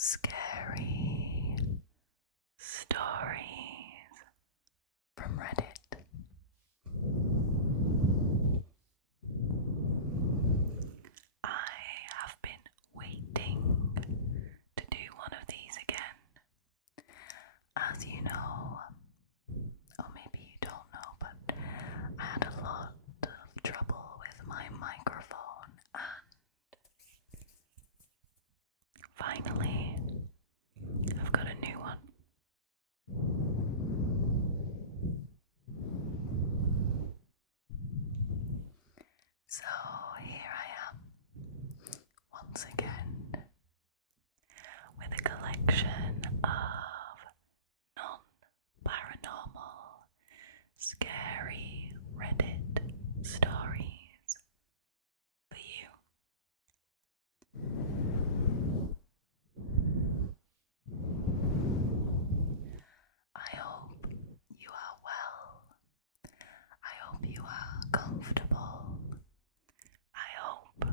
Scary stories from Reddit. I have been waiting to do one of these again. As you know, or maybe you don't know, but I had a lot of trouble with my microphone, and finally I've got a new one. So here I am, once again, with a collection of non-paranormal, scary Reddit stories for you. I hope you are well. I hope you are comfortable. I hope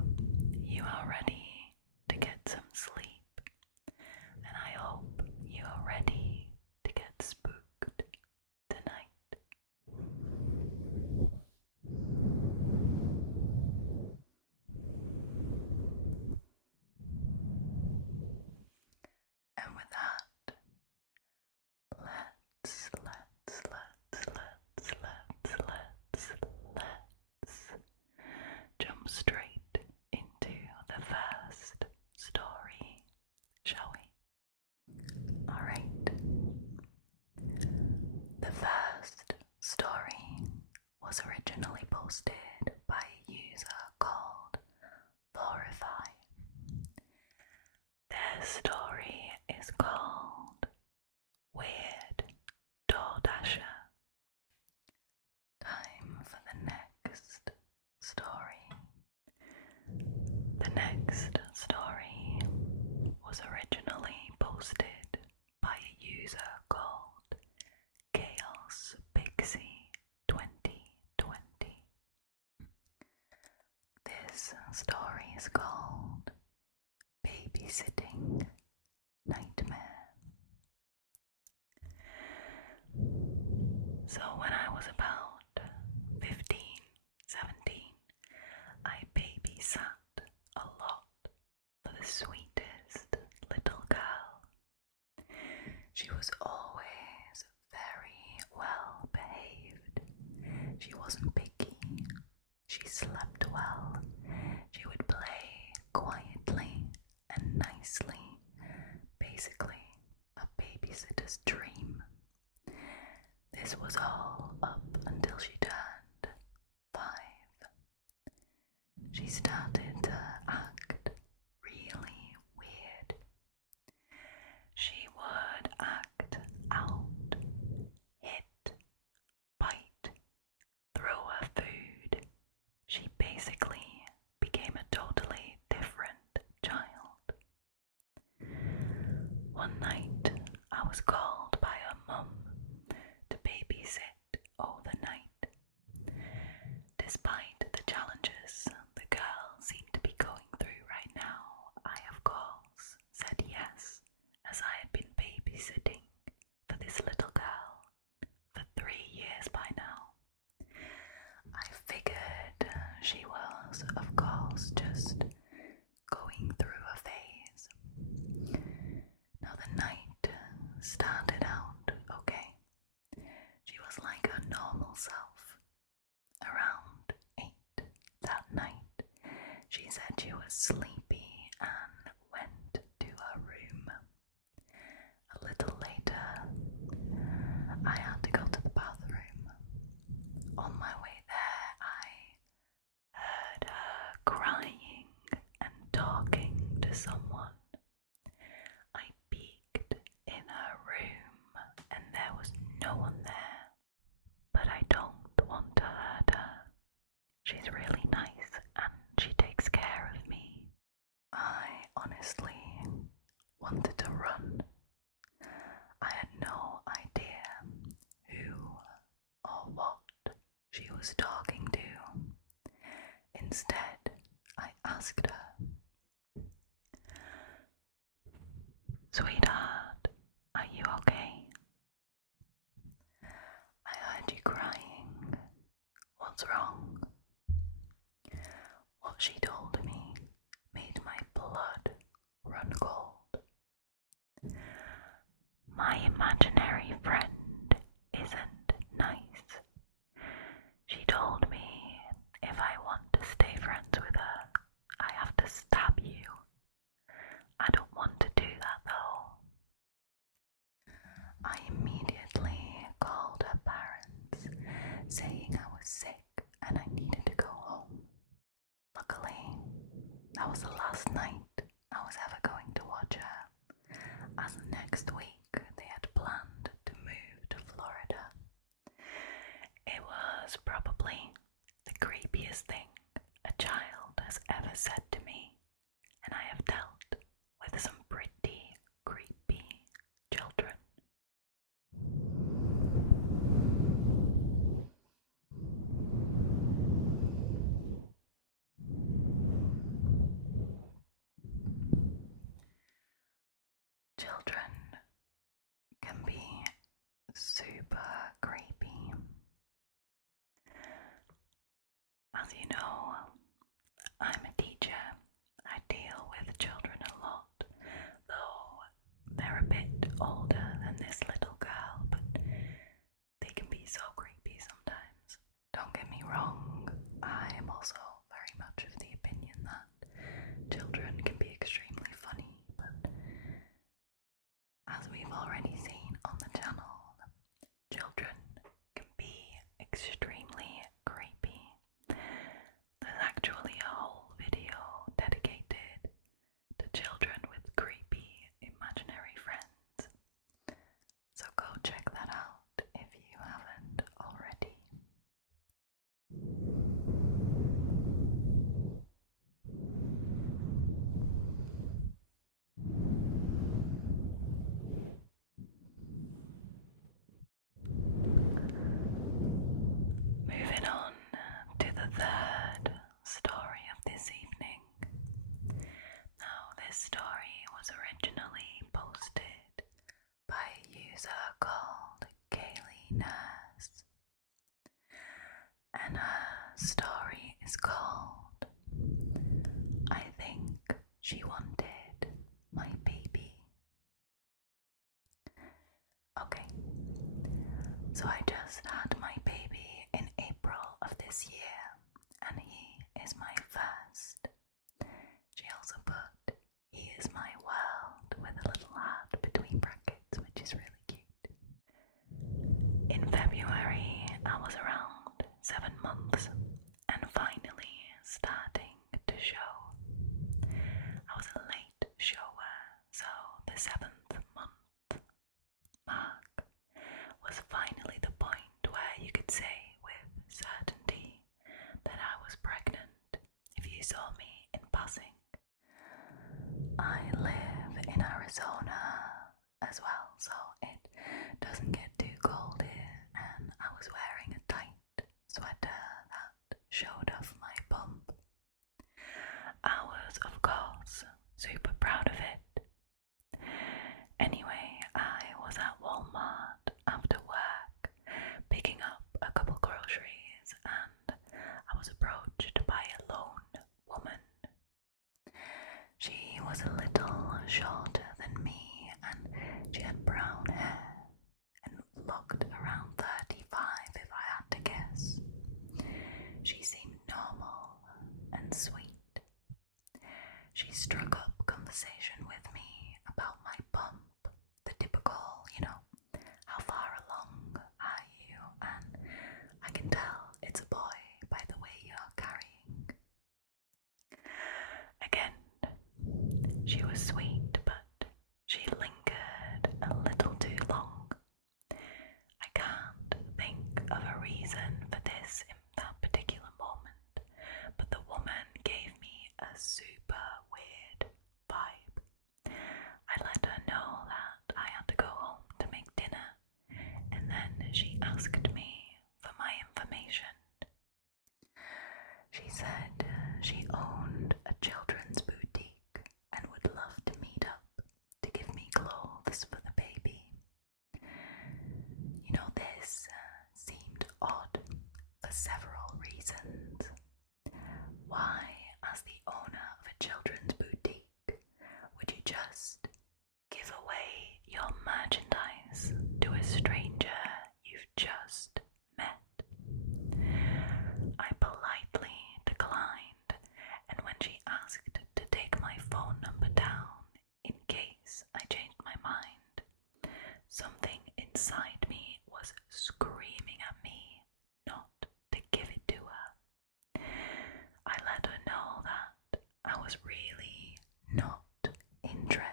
you are ready to get some sleep. And I hope you are ready to get spooked tonight. And with that, let's jump straight into the first story, shall we? Alright. The first story was originally posted by a user called Thorify. Their story is called Weird Doordasher. Time for the next story. The next story was originally posted by a user called Chaos Pixie 2020. This story is called Babysitting Nightmare. So when I was about 15, 17, I babysat a lot for the sweetest little girl. She was always very well behaved. She wasn't picky. She slept well. She would play quietly and nicely. Basically, a babysitter's dream. This was all up until she turned 5. She started to act really weird. She would act out, hit, bite, throw her food. She basically became a totally different child. One night, I was called by her mum to babysit overnight. Despite the challenges the girl seemed to be going through right now, I of course said yes, as I had been babysitting for this little girl for 3 years by now. I figured she was, of course, just going through a phase. Now the night started out okay. She was like her normal self. Around 8 that night, she said she was sleepy and went to her room. A little later, I had to go to the bathroom. On my way there, I heard her crying and talking to someone. I peeked in her room and there was no one there. But I don't want to hurt her. She's really nice and she takes care of me. I honestly wanted to run. I had no idea who or what she was talking to. Instead, I asked her, imaginary friend isn't nice. She told me if I want to stay friends with her, I have to stab you. I don't want to do that though. I immediately called her parents, saying I was sick and I needed to go home. Luckily, that was the last night I was ever going to watch her, as next week they had planned to move to Florida. It was probably the creepiest thing a child has ever said to me, and I have dealt with some pretty creepy children. Children can be super creepy. As you know, I'm a teacher. I deal with children a lot, though they're a bit older than this little girl, but they can be so creepy sometimes. Don't get me wrong, I am also very much of the opinion that children can be extremely funny, but as we've already seen on the channel, children can be extremely creepy. There's actually a whole video dedicated to children with creepy imaginary friends, so go check that out if you haven't already. Moving on to the third story of this evening. Now, this story was originally posted by a user called Kaylee Nurse, and her story is called I Think She Wanted My Baby. Okay, so I just had my baby in April of this year, and he is my first. She also put, he is my world, with a little heart between brackets, which is really cute. In February, I was around 7 months and finally starting to show. I was a late shower, so the 7th month mark was finally the point where you could say with certainty that I was pregnant if you saw me in passing. I live in Arizona as well, so it doesn't get too cold here, and I was wearing a tight sweater that showed off my bump. I was, of course, super proud of it.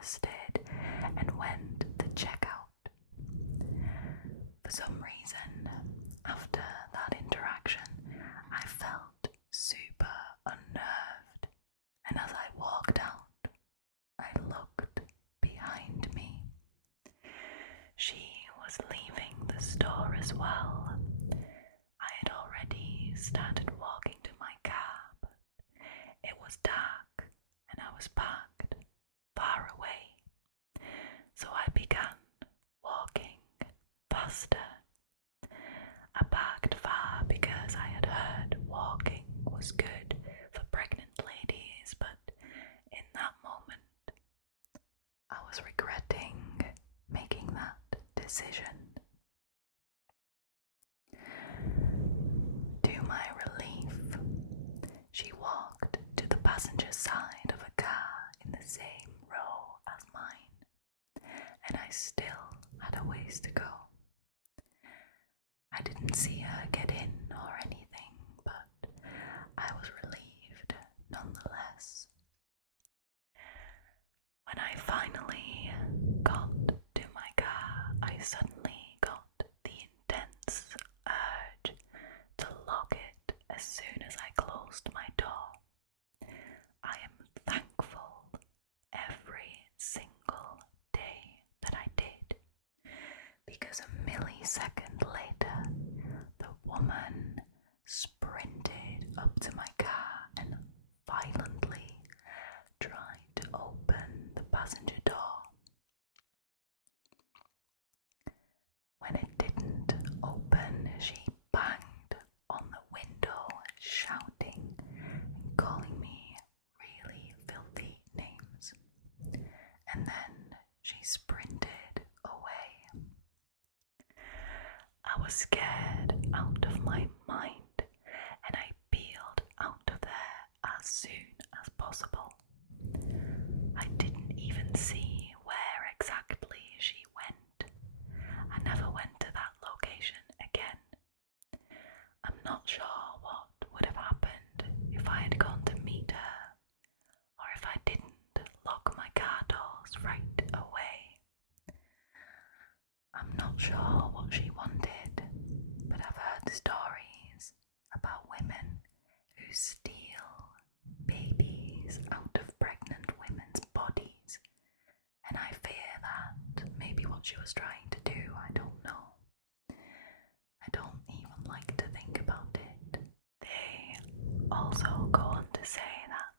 arrested and went to check out. For some reason, after that interaction, I felt super unnerved, and as I walked out, I looked behind me. She was leaving the store as well. I had already started walking to my car, but it was dark and I was parked far away. So I began walking faster. I parked far because I had heard walking was good for pregnant ladies, but in that moment I was regretting making that decision. To my relief, she walked to the passenger side of a car in the same row as mine, and I still had a ways to go. I didn't see her get in or anything, but I was relieved nonetheless. When I finally got to my car, I suddenly got the intense urge to lock it as soon as I closed my door. I am thankful every single day that I did, because a millisecond later, the woman sprinted up to my car and violently tried to open the passenger door. When it didn't open, she banged on the window, shouting and calling me really filthy names. And then she sprinted away. I was scared out of my mind, and I peeled out of there as soon as possible. I didn't even see where exactly she went. I never went to that location again. I'm not sure what would have happened if I had gone to meet her, or if I didn't lock my car doors right away. I'm not sure what she wanted, but I've heard stories about women who steal babies out of pregnant women's bodies, and I fear that maybe what she was trying to do, I don't know. I don't even like to think about it. They also go on to say that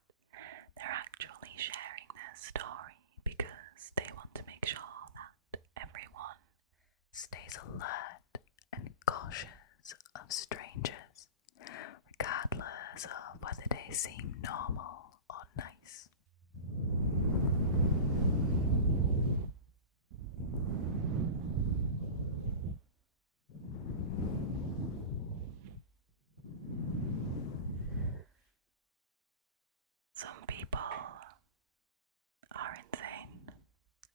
they're actually sharing their story because they want to make sure that everyone stays alert and cautious of strangers, regardless of whether they seem normal or nice. Some people are insane.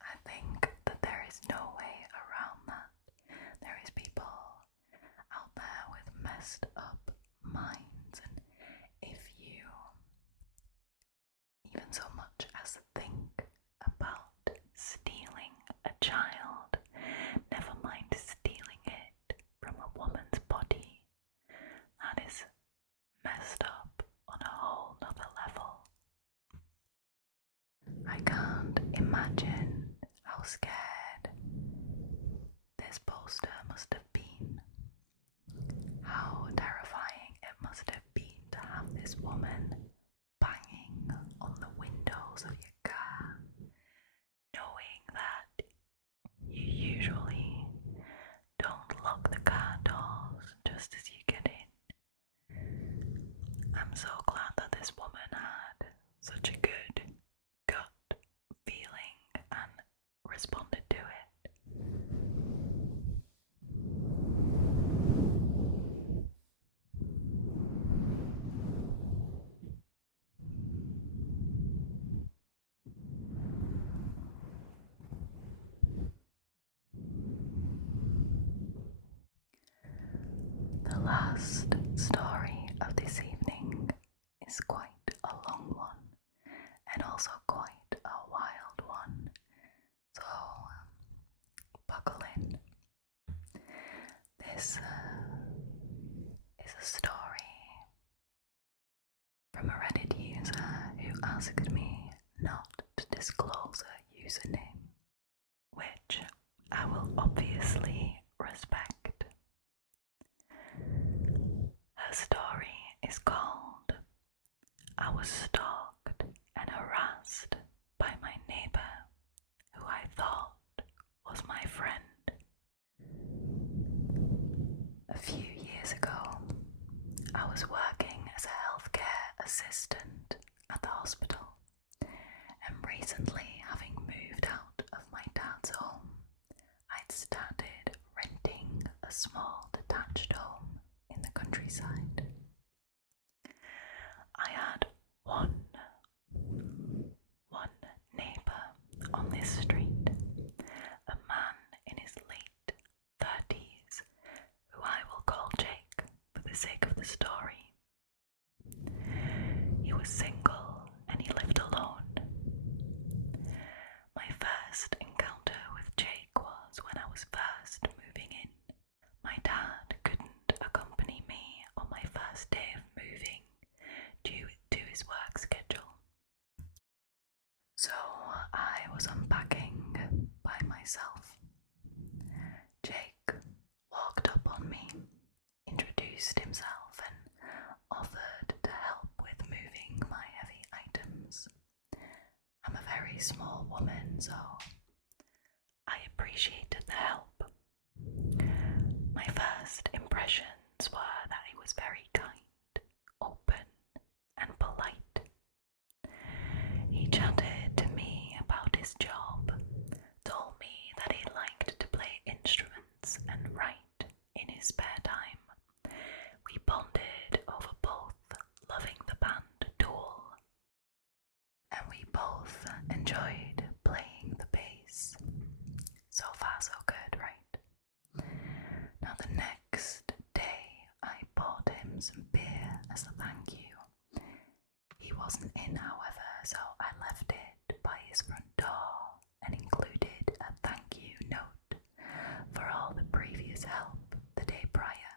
I think that there is no way around that. There is people out there with messed up minds, and if you even so much as think about stealing a child, never mind stealing it from a woman's body, that is messed up on a whole nother level. I can't imagine how scared this poster must have been. How terrifying it must have been to have this woman banging on the windows of your car, knowing that you usually don't lock the car doors just as you get in. I'm so glad that this woman had such a good gut feeling and responded to it. The last story of this evening is quite a long one, and also quite a wild one, This is a story from a Reddit user who asked me not to disclose her username, which I will obviously respect. Her story is called "I was stalked and harassed by my neighbor who I thought was my friend." A few years ago, I was working as a healthcare assistant at the hospital, and recently, having moved out of my dad's home, I'd started renting a small detached home in the countryside. I had one neighbour on this street, a man in his late 30s, who I will call Jake for the sake of the story. He was single and he lived alone. My first encounter with Jake was when I was first moving in. My dad couldn't accompany me on my first day of moving due to his work schedule. So I was unpacking by myself. Jake walked up on me, introduced himself, and offered to help with moving my heavy items. I'm a very small woman, so I appreciated the help. My first impressions were that he was very kind, open, and polite. He chatted to me about his job, told me that he liked to play instruments and write in his spare time. We bonded over both loving the band Tool, and we both enjoyed playing the bass. So far so good, right? Now the next day I bought him some beer as a thank you. He wasn't in, however, so I left it by his front door and included a thank you note for all the previous help the day prior.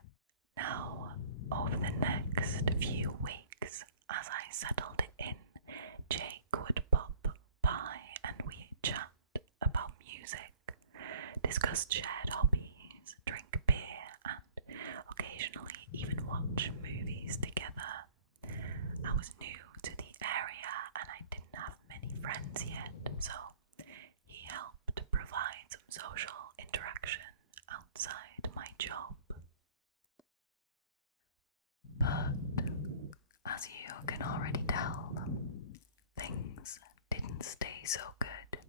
Now, over the next few weeks, as I settled in, Jake would pop by and we'd chat about music, discuss shared hobbies, drink beer, and occasionally even watch movies together. I was new to the area and I didn't have many friends yet, so he helped provide some social interaction outside my job. But as you can already tell, things didn't stay so good.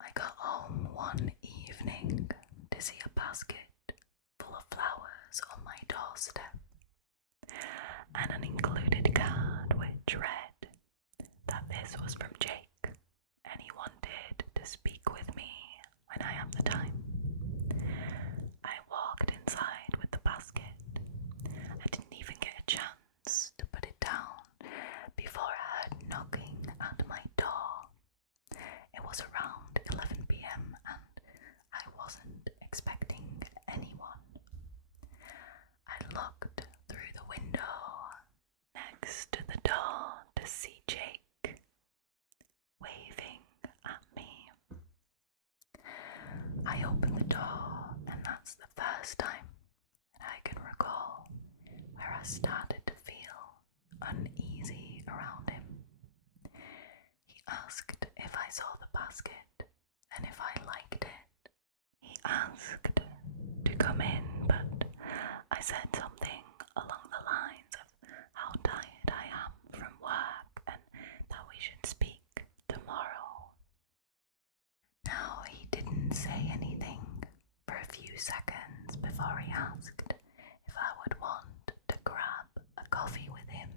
I got home one evening to see a basket full of flowers on my doorstep, and an included card which read that this was from Jake and he wanted to speak with me when I had the time. I walked inside with the basket. I didn't even get a chance to put it down before I heard knocking at my door. It was around 11 p.m. and I wasn't expecting anyone. I looked through the window next to the door to see Jake waving at me. I opened the door, and that's the first time that I can recall where I started to feel uneasy around him. He asked if I saw the basket and if I liked it. He asked to come in, but I said something along the lines of how tired I am from work and that we should speak tomorrow. Now he didn't say anything for a few seconds before he asked if I would want to grab a coffee with him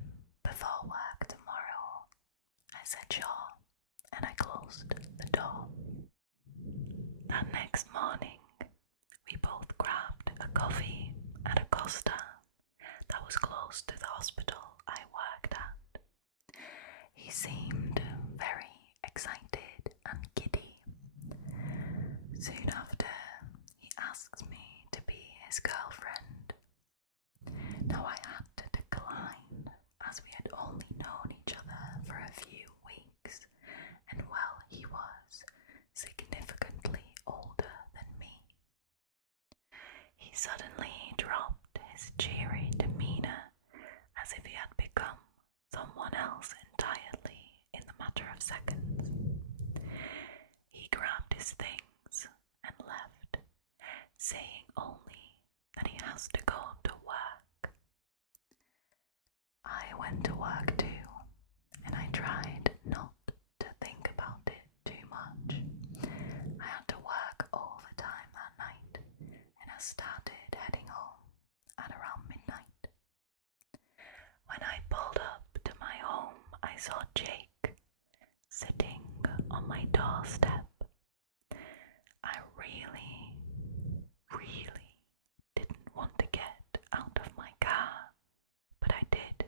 before work tomorrow. I said sure, and I closed the door. That next morning, we both grabbed a coffee at a Costa that was close to the hospital I worked at. He seemed very excited and giddy. Soon after, he asked me to be his girlfriend, suddenly dropped his cheery demeanour as if he had become someone else entirely in the matter of seconds. He grabbed his things and left, saying only that he has to go to work. I went to work too, and I tried not to think about it too much. I had to work overtime that night, and I started heading home at around midnight. When I pulled up to my home, I saw Jake sitting on my doorstep. I really didn't want to get out of my car, but I did,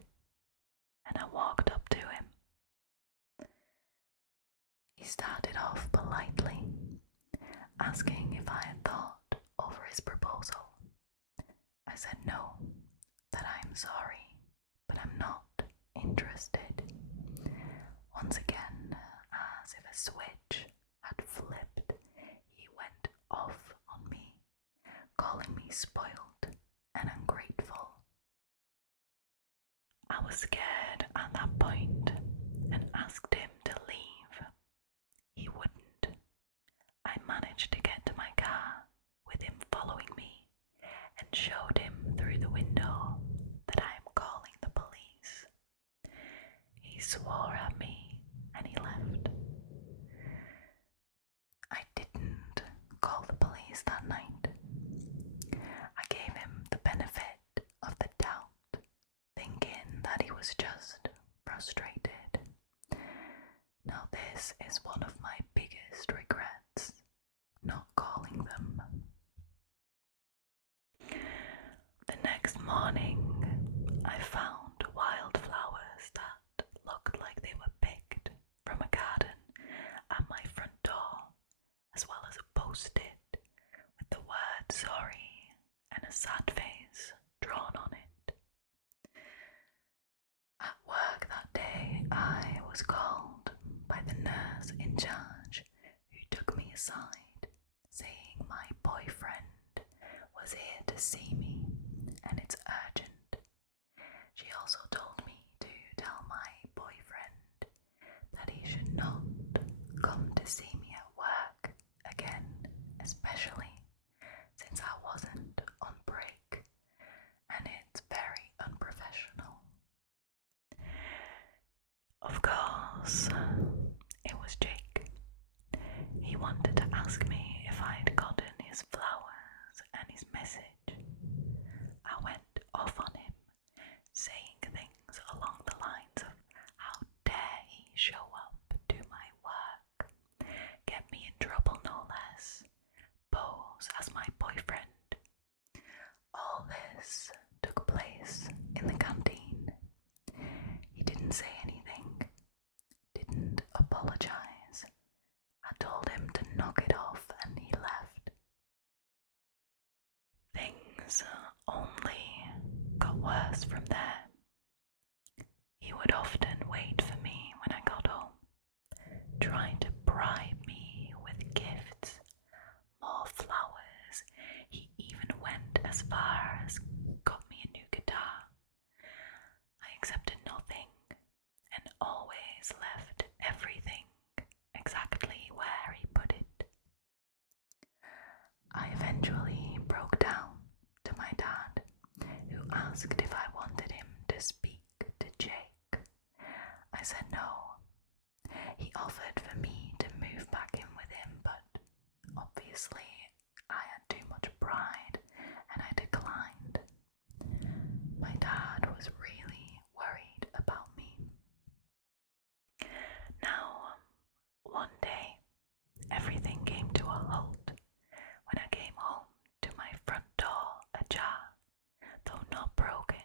and I walked up to him. He started off politely, asking if I had thought over his proposal. I said no, that I'm sorry, but I'm not interested. Once again, as if a switch had flipped, he went off on me, calling me spoiled and ungrateful. I was scared at that point and asked him to leave. He wouldn't. I managed to get to my car with him following me and showed him through the window that I am calling the police. He swore at me and he left. I didn't call the police that night. I gave him the benefit of the doubt, thinking that he was just frustrated. Now this is one of my biggest regrets, not calling them. The next morning, I found wildflowers that looked like they were picked from a garden at my front door, as well as a post-it with the word sorry and a sad face drawn on it. At work that day, I was called by the nurse in charge, who took me aside, saying my boyfriend was here to see me and it's urgent. She also told me to tell my boyfriend that he should not come to see me at work again, especially since I wasn't on break, and it's very unprofessional. Of course, it was Jake. He wanted to ask me if I'd gotten his flowers and his message. I went off on him, saying things along the lines of how dare he show up to my work, get me in trouble no less, pose as my boyfriend. All this took place in the canteen. He didn't say anything, didn't apologize. I told him to knock it off and he left. Things only got worse from there. He would often wait for me when I got home, trying to bribe me with gifts, more flowers. He even went as far as got me a new guitar. I accepted nothing and always left everything exactly where he put it. I eventually broke down to my dad, who asked if I wanted him to speak to Jake. I said no. He offered for me to move back in with him, but obviously I had too much pride and I declined. My dad was really worried about me. Now, one day, everything came to a halt when I came home to my front door ajar, though not broken.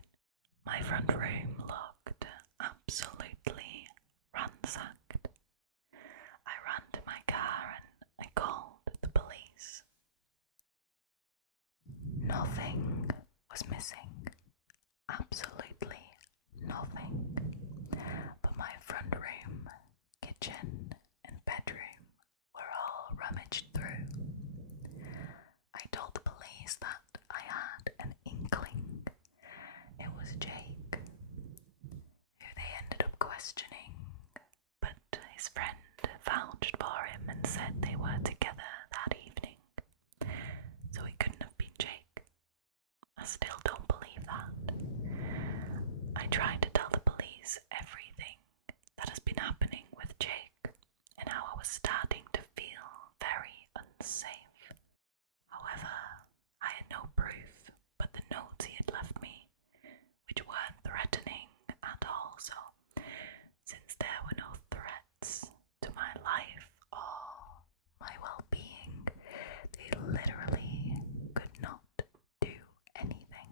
My front room looked absolutely ransacked. I ran to my car and I called the police. Nothing was missing. Absolutely nothing. But my front room, kitchen, and bedroom were all rummaged through. I told the police that I friends said they were together that evening, so it couldn't have been Jake. I still don't believe that. I tried to tell the police everything that has been happening with Jake and how I was starting to feel very unsafe. However, I had no proof but the notes he had left me, which weren't threatening at all, so since there were no threats to my life or my well-being, they literally could not do anything.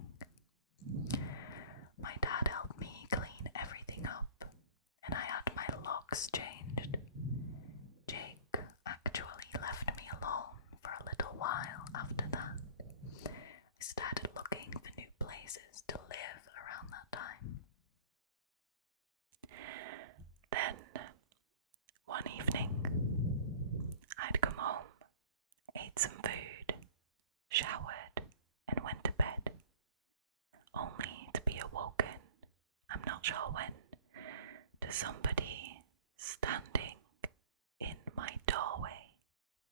My dad helped me clean everything up, and I had my locks changed. Jake actually left me alone for a little while after that. I started looking for new places to live around that time. Then, one evening, I'd come home, ate some food, showered, and went to bed, only to be awoken, I'm not sure when, to somebody standing in my doorway.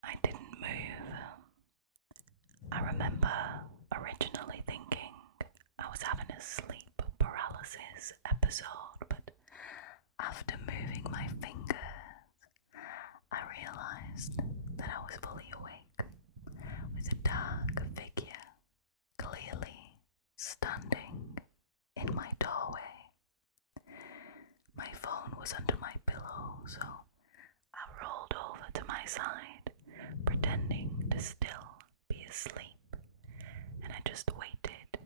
I didn't move. I remember originally thinking I was having a sleep paralysis episode, but after moving my fingers, I realized that I was fully awake, with a dark figure clearly standing in my doorway. My phone was under my pillow, so I rolled over to my side, pretending to still be asleep, and I just waited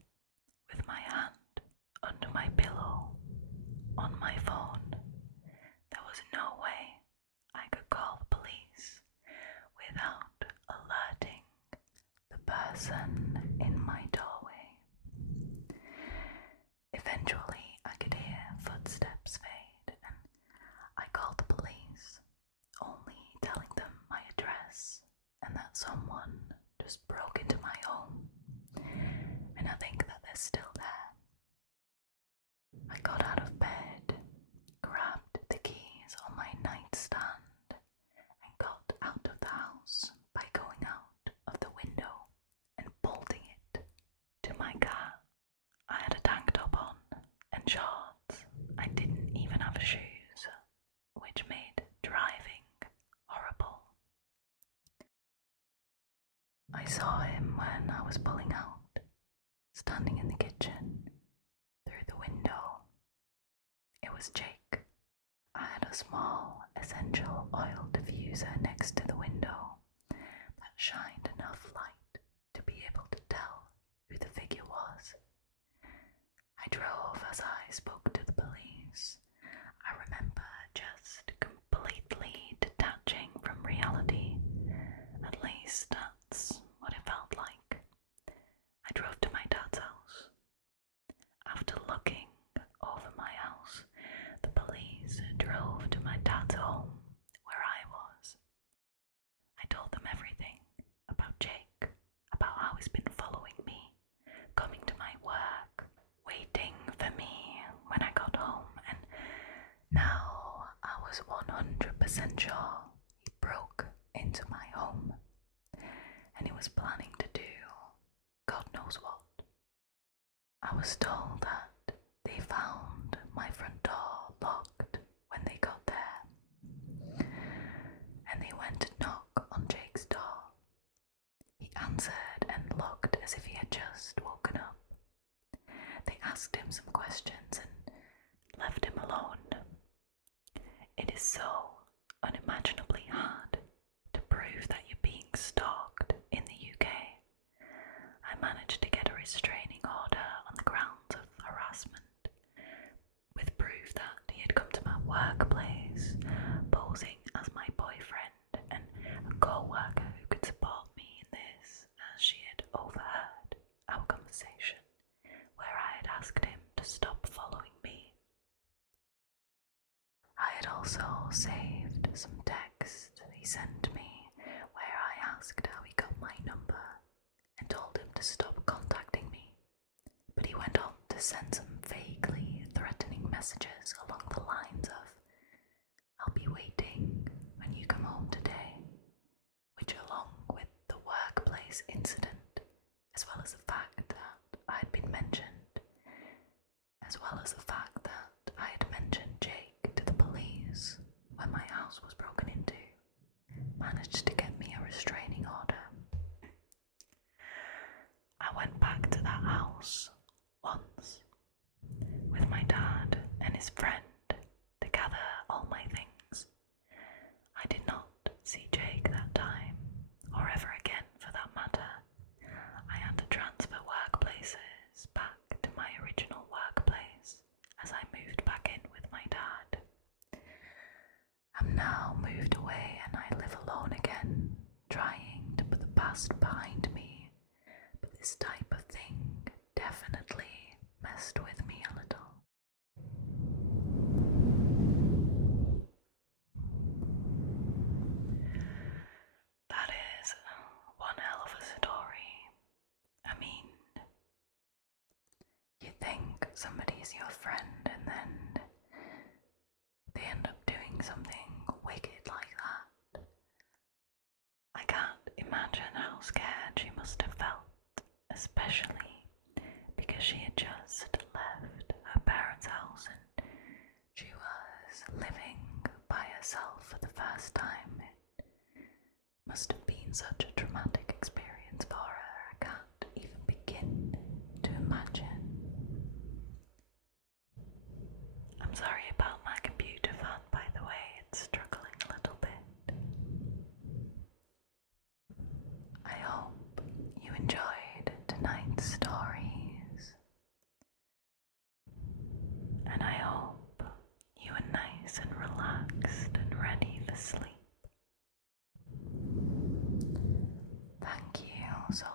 with my hand under my pillow on my phone. There was no way I could call the police without alerting the person in my doorway. Eventually, I could hear footsteps fade, and I called the police, only telling them my address and that someone just broke into my home, and I think that they're still there. I got out of bed, grabbed the keys on my nightstand, and got out of the house by going out of the window and bolting it to my car. I had a tank top on and shorts. I didn't even have shoes, which made driving horrible. I saw him when I was pulling out, standing in the kitchen, through the window. It was Jake. I had a small essential oil diffuser next to the window that shined enough light to be able to tell who the figure was. I drove as I spoke to the police. I remember just completely detaching from reality. At least that's what it felt like. I drove to my dad's house. After looking over my house, the police drove to my dad's home, where I was. I told them everything about Jake, about how he's been following me, coming to my work, waiting for me when I got home, and now I was 100% sure he broke into my home, and he was planning to do God knows what. I was told that they found my front door locked when they got there, and they went to knock on Jake's door. He answered and looked as if he had just woken up. They asked him some questions and left him alone. It is so unimaginably hard to prove that you're being stalked in the UK. I managed to get a restraining order on the grounds of harassment, with proof that he had come to my workplace, posing as my boyfriend, and a co-worker who could support me in this, as she had overheard our conversation, where I had asked him to stop following me. I had also saved some texts he sent me, where I asked how he got my number and told him to stop contacting me, but he went on to send some vaguely threatening messages along the lines of, "I'll be waiting when you come home today," this incident, as well as the fact that I had been mentioned, as well as the fact that I had mentioned Jake to the police when my house was broken into, managed to get me a restraining order. I went back to that house once with my dad and his friend to gather all my things. I did not see Jake that time, or ever again for that matter. I had to transfer workplaces back to my original workplace as I moved back in with my dad. I'm now moved away and I live alone again, trying to put the past behind me, but this type of thing definitely messed with me a little. That is one hell of a story. I mean, you think somebody's your friend and then they end up doing something wicked like that. I can't imagine how scared she must have felt, especially because she had just left her parents' house and she was living by herself for the first time. It must have been such a traumatic experience for her. I can't even begin to imagine. I'm sorry about my computer phone, by the way, it's struggling a little bit. I hope you enjoyed tonight's stories, and I hope you are nice and relaxed and ready for sleep. Thank you so